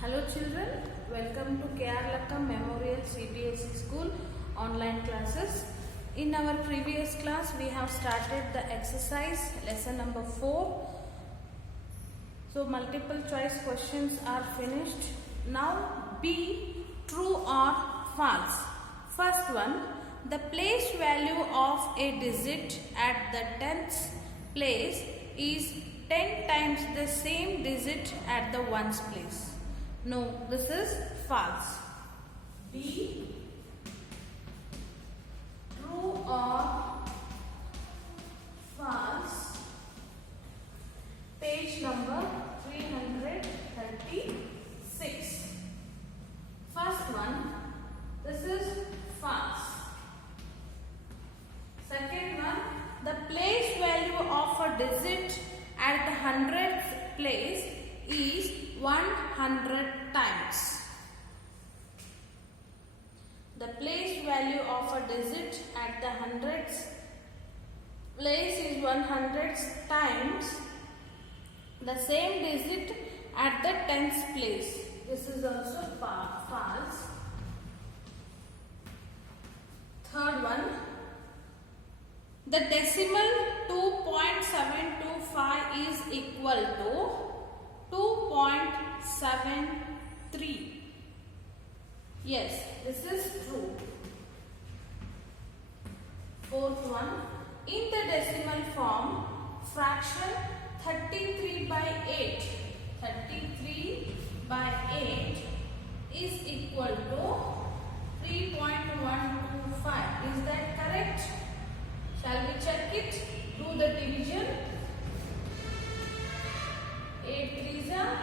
Hello children, welcome to K.R. Lakkam Memorial CBSE School online classes. In our previous class we have started the exercise lesson number 4. So multiple choice questions are finished. Now B, true or false. First one, the place value of a digit at the 10th place is 10 times the same digit at the ones place. No, this is false. B, true or false. Page number 336. First one, this is false. Second one, the place value of a digit at the 100th place is 100 times. The place value of a digit at the 100th place is 100 times the same digit at the 10th place. This is also false. Third one, the decimal 2.725 is equal to 2.73. Yes, this is true. Fourth one, in the decimal form, fraction 33 by 8 is equal to 3.125. Is that correct? Shall we check it? Do the division. 8 3s are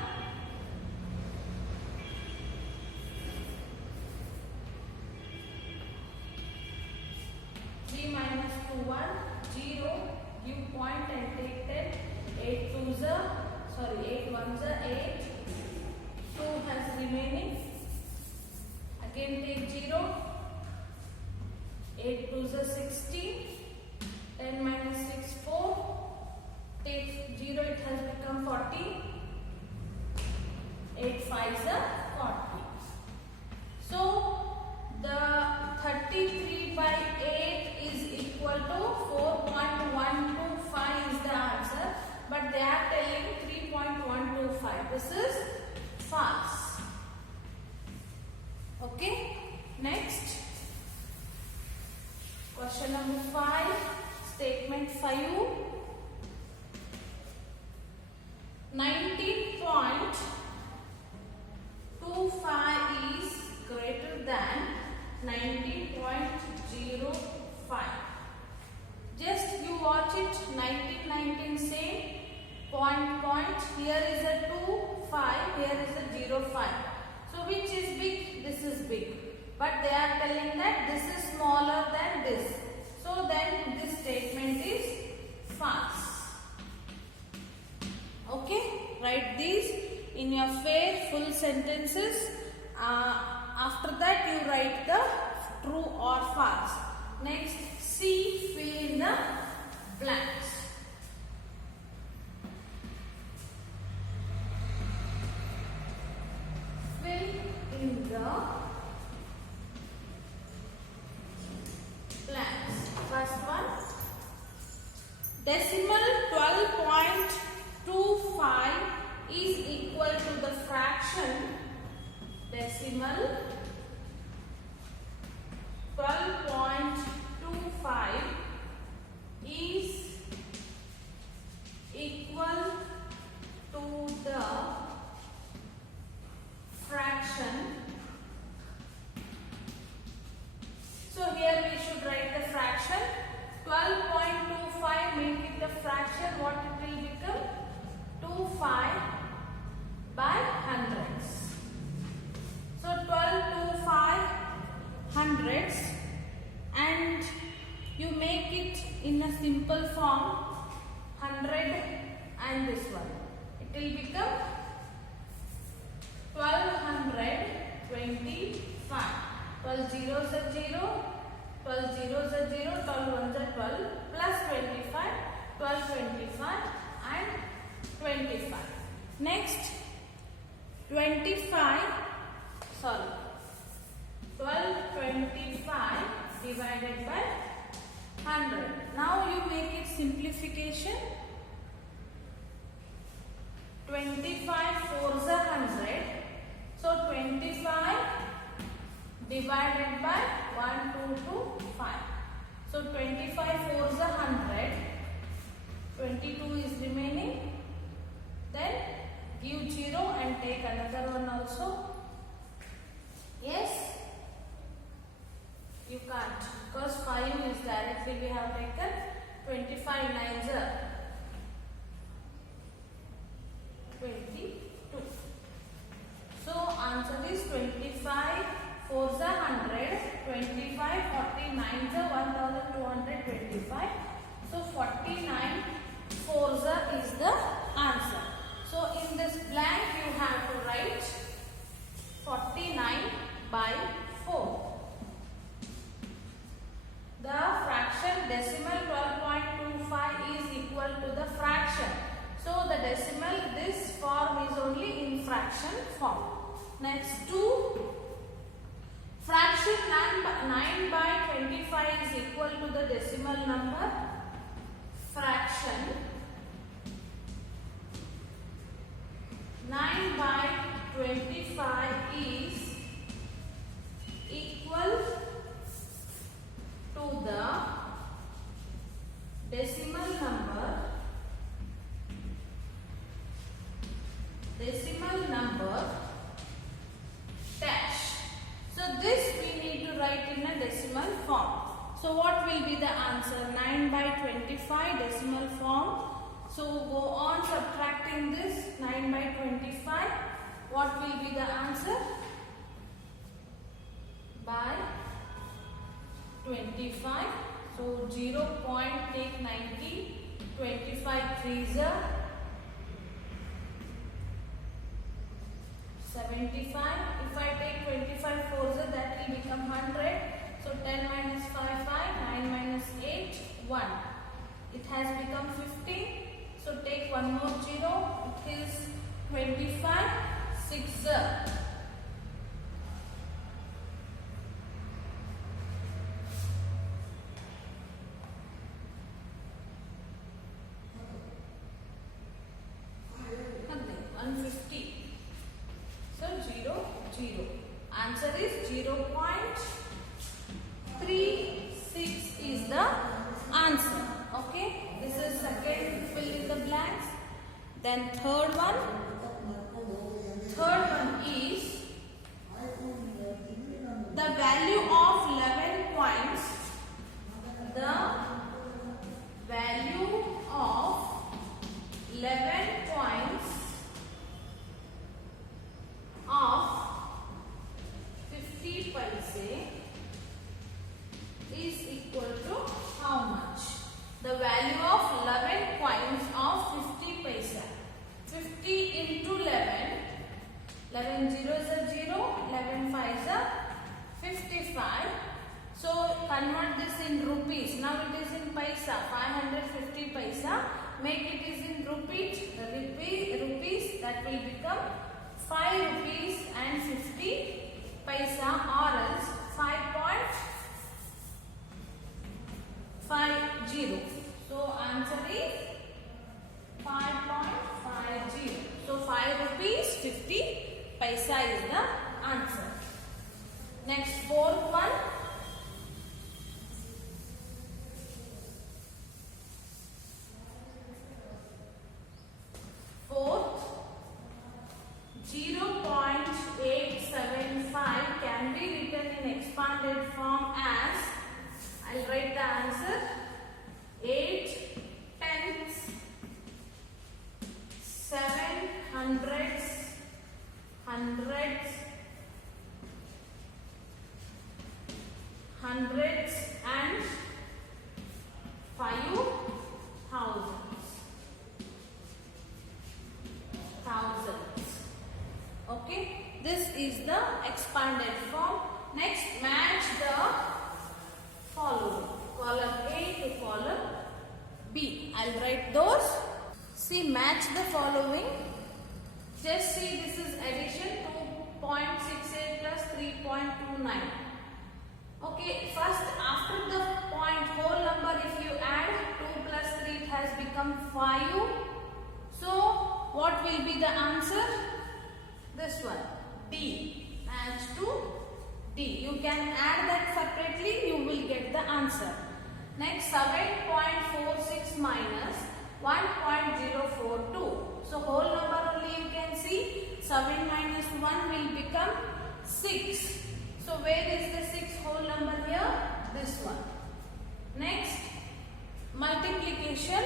3 minus 2 1 0. Give point and take 10. 8 2s are 8 1s are 8. 2 has remaining. Again take 0. 8 2s are 16. 10 minus 6 4. Take 0, it has become 40. 8 5s are 40. So the 33 by 8 is equal to 4.125 is the answer, but they are telling 3.125. This is false. Okay, next question number 5, statement 5. 19.25 is greater than 19.05. Just you watch it. 19 same point. Here is a 2 5. Here is a 0 5. So which is big? This is big. But they are telling that this is smaller than this. So then this statement is false. Okay, write these in your fair full sentences. After that you write the true or false. Next, C, fill in the blanks. Fill in the blanks. First one, decimal 12.25 is equal to the fraction decimal 12.25 is equal to the fraction. So here we should write the fraction. 12.25, make it a fraction. What it will become? 25 by hundreds. So 1225 hundreds, and you make it in a simple form, 100 and this one. It will become 1225. 12 zeros are 0, 12 zeros are 0, 12 ones are 12, plus 25, 12 25 and 25. Next, 1225 divided by 100. Now you make it simplification. 25 fours are 100. So 25 divided by 1, 2 to 5. So 25 fours are 100. 22 is remaining. Then give 0 and take another one also. Yes? You can't because 5 is directly we have taken. 25 nines are 22. So answer is 25 fours are 100. 25 49s are 1225. So 49 fours is the answer. So in this blank you have to write 49 by 4. The fraction decimal 12.25 is equal to the fraction. So the decimal, this form is only in fraction form. Next, 2. Fraction 9 by 25 is equal to the decimal number. Fraction 9 by 25 is equal to the decimal number dash. So this we need to write in a decimal form. So what will be the answer? 9 by 25 decimal form. So go on subtracting this 9 by 25. What will be the answer? By 25. So 0. Take 90. 25 3s are 75. If I take 25 fours, that will become 100. So 10 minus 5, 5. 9 minus 8, 1. It has become 50. So take one more 0. It is 25. 6. Answer is 0.36 is the answer. Okay. This is second, fill in the blanks. Then third one is the value of 11 points. The value of 11 points of 50 paise is equal to how much? The value of 11 coins of 50 paise. 50 into 11. 11 zeros are 0. 11 fives are 55. So convert this in rupees. Now it is in paisa. 550 paisa. Make it is in rupees. The rupees that will become 5 rupees and 50 paisa, or else 5.50. So answer is 5.50. So 5 rupees 50 paisa is the answer. Next, fourth one. Fourth, 0.875 can be written in expanded form as, I'll write the answer, 8 tenths, 7 hundredths, hundreds, and 5 thousands. Okay, this is the expanded form. Next, match the following. Column A to column B. I'll write those. See, match the following. Just see, this is addition, 2.68 plus 3.29. Okay, first after the point whole number, if you add 2 plus 3, it has become 5. So what will be the answer? This one, D, match to D. You can add that separately, you will get the answer. Next, 7.46 minus 1.042. So whole number only you can see. 7 minus 1 will become 6. So where is the 6 whole number here? This one. Next, multiplication.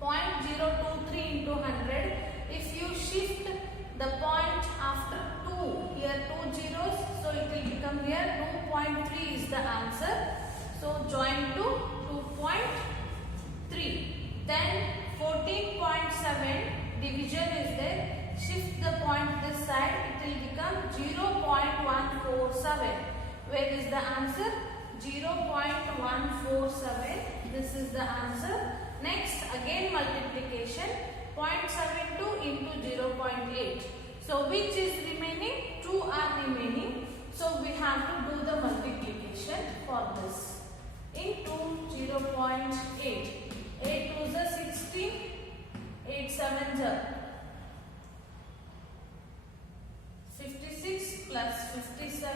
0.023 into 100. If you shift the point after 2, here 2 zeros, so it will become here 2.3 is the answer. So join to 2.3. Then 14.7 division is there. Shift the point this side, it will become 0.147. Where is the answer? 0.147. This is the answer. Next, again multiplication. 0.72 into 0.8. So which is remaining? 2 are remaining. So we have to do the multiplication for this. Into 0.8. 8 2s are 16. 8 7s are 56 plus 57.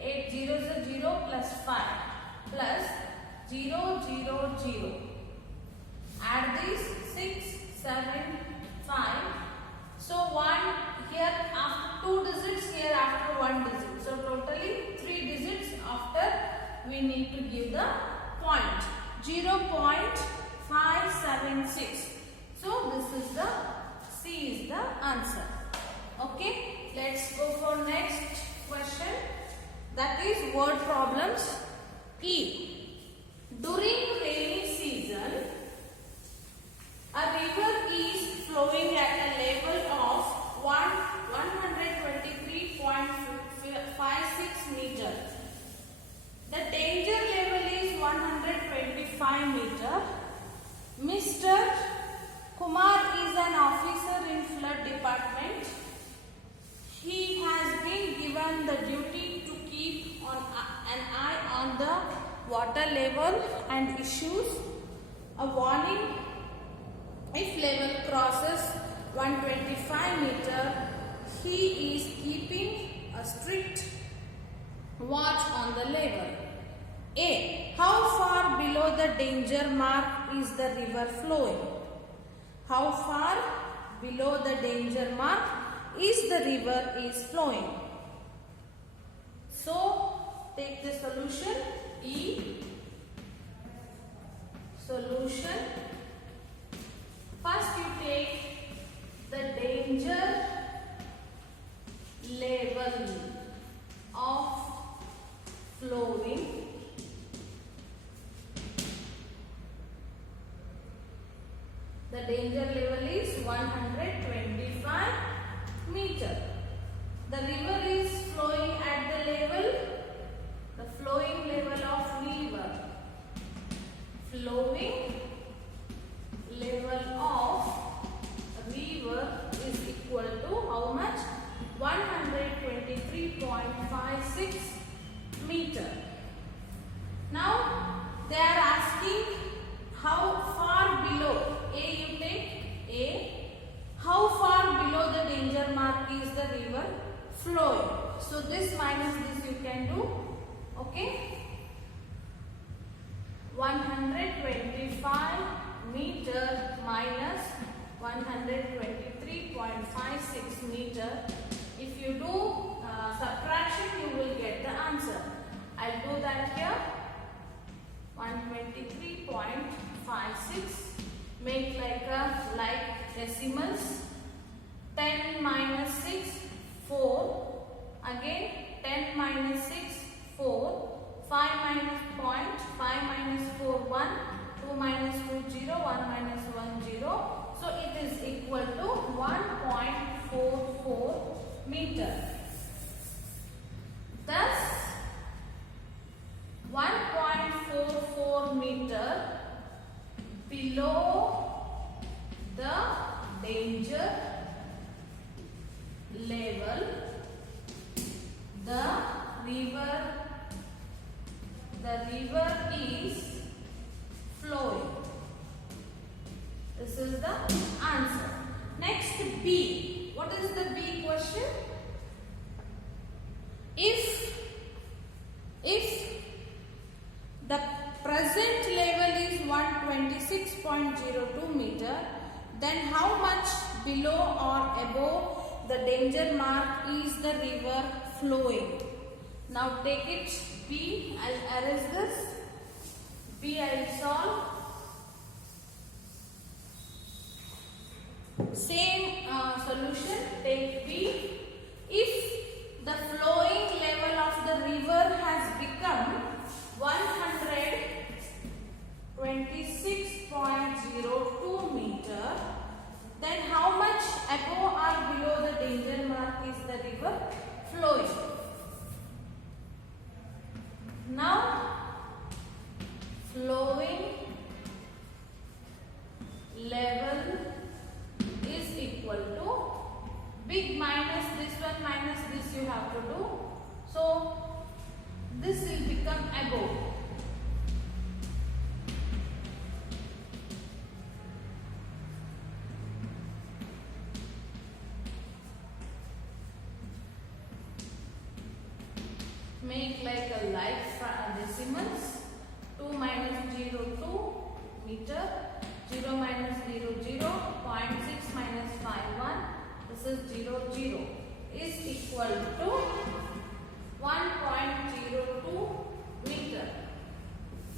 8 zeros are 0 plus 5 plus 0 0 0. Add these 6 7 5. So 1 here after 2 digits, here after 1 digit. So totally 3 digits after we need to give the point. 0.576. So this is the C is the answer. Okay, let's go for next question. That is word problems. E. During rainy season, a river is flowing at a level of 123.56 meter. The danger level is 125 meter. Mr. Kumar is an officer in flood department. He has been given the duty to keep an eye on the water level and issues a warning if level crosses 125 meter. He is keeping a strict watch on the level. A. How far below the danger mark is the river flowing? How far below the danger mark is the river is flowing? So take the solution. E. Solution. First you take the danger level of flowing. The danger level is 125 meter. The river is flowing at the level, the flowing level of river. Flowing level of river is equal to how much? 123.56 meter. Now they are asking how far below. A, you take A. How far below the danger mark is the river flowing? So this minus this you can do. Okay. 125 meter minus 123.56 meter. If you do subtraction, you will get the answer. I'll do that here. 123.56. Make like decimals. 10 minus 6, 4. Again 10 minus 6, 4. 5 minus point, 5 minus 4, 1. 2 minus 2, 0. 1 minus 1, 0. So it is equal to 1.44 meter. Thus 1.44 meter below the danger river is flowing. This is the answer. Next, B. What is the B question? If the present level is 126.02 meter, then how much below or above the danger mark is the river flowing? Now take it B. I'll erase this. B I will solve. Same solution. Take B. If the flowing level of the river has become 126.02 meter, then how much above or below the danger mark is the river flowing? Now, flowing level is equal to big minus this one minus this you have to do. So, this will become above. Make like a like decimals. 2 minus 0, 2 meter. 0 minus 0, 0. 0.6 minus 5, 1. This is 0, 0. Is equal to 1.02 meter.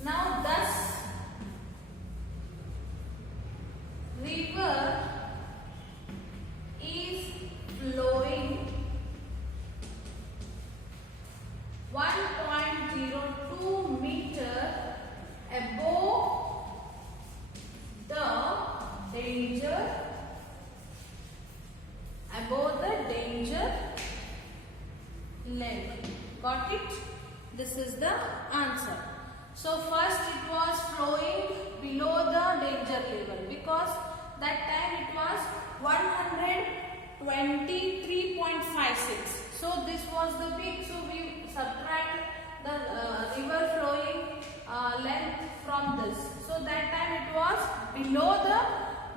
Now thus river is flowing 1.02 meter above the danger level. Got it? This is the answer. So first it was flowing below the danger level because that time it was 123.56. So this was the peak. So we subtract the river flowing length from this. So that time it was below the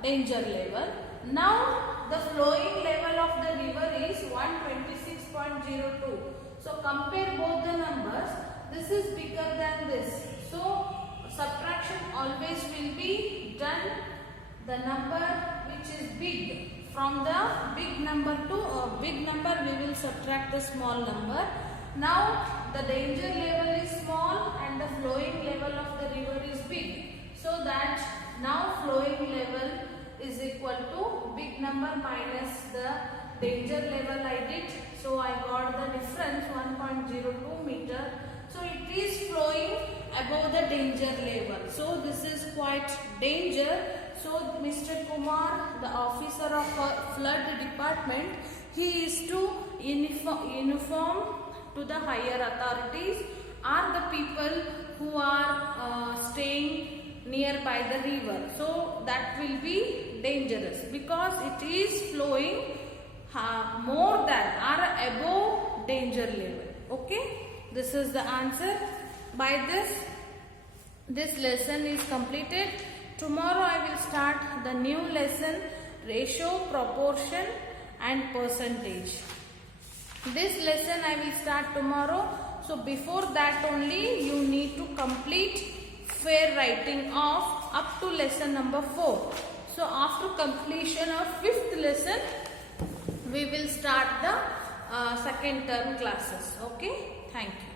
danger level. Now the flowing level of the river is 126.02. So compare both the numbers. This is bigger than this. So subtraction always will be done. The number which is big from the big number to big number we will subtract the small number. Now the danger level is small and the flowing level of the river is big. So that now flowing level is equal to big number minus the danger level I did. So I got the difference 1.02 meter. So it is flowing above the danger level. So this is quite danger. So Mr. Kumar, the officer of flood department, he is to inform to the higher authorities or the people who are staying nearby the river. So that will be dangerous because it is flowing more than or above danger level. Okay, this is the answer. By this lesson is completed. Tomorrow I will start the new lesson, ratio, proportion and percentage. This lesson I will start tomorrow. So before that only you need to complete fair writing of up to lesson number 4. So after completion of 5th lesson, we will start the second term classes. Okay, thank you.